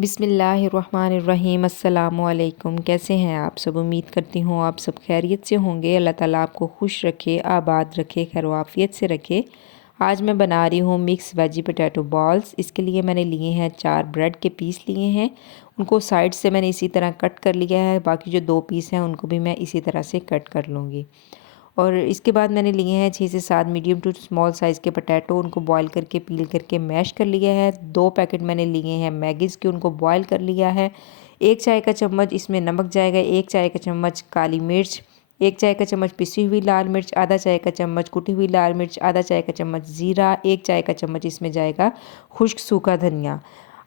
बिस्मिल्लाहिर्रहमानिर्रहीम। अस्सलामुअलैकुम। कैसे हैं आप सब? उम्मीद करती हूँ आप सब खैरियत से होंगे। अल्लाह ताला आपको खुश रखे, आबाद रखे, खैर आफियत से रखे। आज मैं बना रही हूँ मिक्स वेजी पोटैटो बॉल्स। इसके लिए मैंने लिए हैं 4 ब्रेड के पीस लिए हैं। उनको साइड से मैंने इसी तरह कट कर लिया है। बाकी जो 2 पीस हैं उनको भी मैं इसी तरह से कट कर लूँगी। और इसके बाद मैंने लिए हैं 6 से 7 मीडियम टू स्मॉल साइज़ के पोटैटो। उनको बॉईल करके पील करके मैश कर लिया है। 2 पैकेट मैंने लिए हैं मैगीज़ के, उनको बॉईल कर लिया है। 1 चाय का चम्मच इसमें नमक जाएगा, 1 चाय का चम्मच काली मिर्च, 1 चाय का चम्मच पिसी हुई लाल मिर्च, आधा चाय का चम्मच कुटी हुई लाल मिर्च, आधा चाय का चम्मच ज़ीरा, 1 चाय का चम्मच इसमें जाएगा खुश्क सूखा धनिया।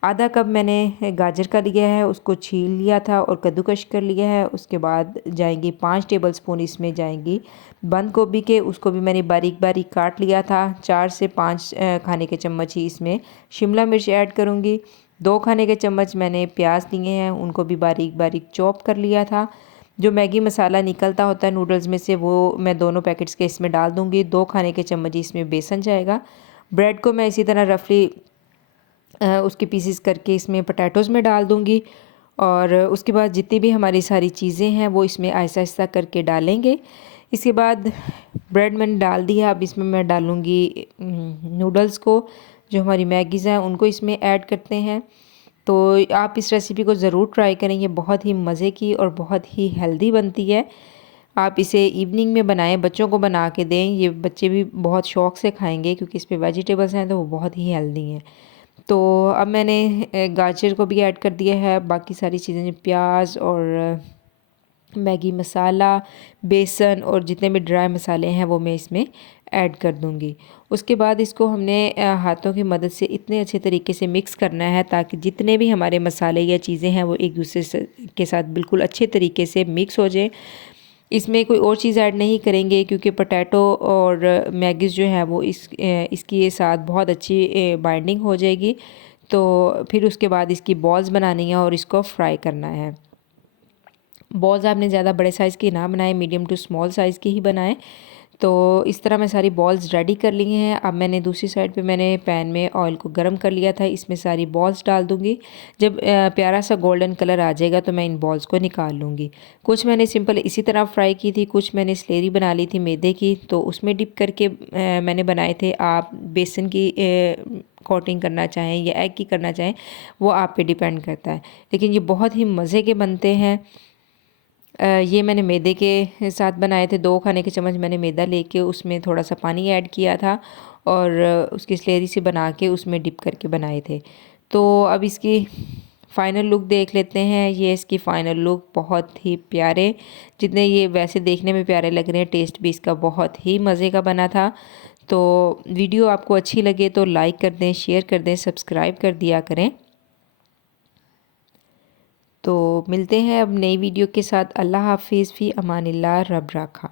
आधा कप मैंने गाजर का लिया है, उसको छील लिया था और कद्दूकश कर लिया है। उसके बाद जाएंगी 5 टेबलस्पून इसमें जाएंगी बंद गोभी के, उसको भी मैंने बारीक बारीक काट लिया था। 4 से 5 खाने के चम्मच ही इसमें शिमला मिर्च ऐड करूँगी। 2 खाने के चम्मच मैंने प्याज लिए हैं, उनको भी बारीक बारीक चॉप कर लिया था। जो मैगी मसाला निकलता होता है नूडल्स में से, वो मैं दोनों पैकेट्स के इसमें डाल दूँगी। 2 खाने के चम्मच इसमें बेसन जाएगा। ब्रेड को मैं इसी तरह रफली उसके पीसेस करके इसमें पोटैटोज़ में डाल दूँगी। और उसके बाद जितनी भी हमारी सारी चीज़ें हैं वो इसमें आहिस्ता आहिस्ता करके डालेंगे। इसके बाद ब्रेड मैंने डाल दिया। अब इसमें मैं डालूँगी नूडल्स को, जो हमारी मैगीज़ हैं उनको इसमें ऐड करते हैं। तो आप इस रेसिपी को ज़रूर ट्राई करें, ये बहुत ही मज़े की और बहुत ही हेल्दी बनती है। आप इसे इवनिंग में बनाएं, बच्चों को बना के दें, ये बच्चे भी बहुत शौक़ से खाएंगे क्योंकि इस पे वेजिटेबल्स हैं तो वो बहुत ही हेल्दी हैं। तो अब मैंने गाजर को भी ऐड कर दिया है। बाकी सारी चीज़ें प्याज और मैगी मसाला, बेसन और जितने भी ड्राई मसाले हैं वो मैं इसमें ऐड कर दूंगी। उसके बाद इसको हमने हाथों की मदद से इतने अच्छे तरीके से मिक्स करना है ताकि जितने भी हमारे मसाले या चीज़ें हैं वो एक दूसरे के साथ बिल्कुल अच्छे तरीके से मिक्स हो जाए। इसमें कोई और चीज़ ऐड नहीं करेंगे क्योंकि पोटैटो और मैगीज़ जो है वो इसके साथ बहुत अच्छी बाइंडिंग हो जाएगी। तो फिर उसके बाद इसकी बॉल्स बनानी है और इसको फ्राई करना है। बॉल्स आपने ज़्यादा बड़े साइज़ की ना बनाए, मीडियम टू स्मॉल साइज़ की ही बनाएं। तो इस तरह मैं सारी बॉल्स रेडी कर ली हैं। अब मैंने दूसरी साइड पे मैंने पैन में ऑयल को गर्म कर लिया था, इसमें सारी बॉल्स डाल दूँगी। जब प्यारा सा गोल्डन कलर आ जाएगा तो मैं इन बॉल्स को निकाल लूँगी। कुछ मैंने सिंपल इसी तरह फ्राई की थी, कुछ मैंने स्लेरी बना ली थी मैदे की, तो उसमें डिप करके मैंने बनाए थे। आप बेसन की कोटिंग करना चाहें या एग की करना चाहें वो आप पे डिपेंड करता है, लेकिन ये बहुत ही मज़े के बनते हैं। ये मैंने मैदे के साथ बनाए थे। 2 खाने के चम्मच मैंने मैदा लेके उसमें थोड़ा सा पानी ऐड किया था और उसकी स्लेरी से बना के उसमें डिप करके बनाए थे। तो अब इसकी फ़ाइनल लुक देख लेते हैं। ये इसकी फ़ाइनल लुक बहुत ही प्यारे, जितने ये वैसे देखने में प्यारे लग रहे हैं, टेस्ट भी इसका बहुत ही मज़े का बना था। तो वीडियो आपको अच्छी लगे तो लाइक कर दें, शेयर कर दें, सब्सक्राइब कर दिया करें। तो मिलते हैं अब नई वीडियो के साथ। अल्लाह हाफिज़, फ़ी अमानिल्लाह, रब रखा।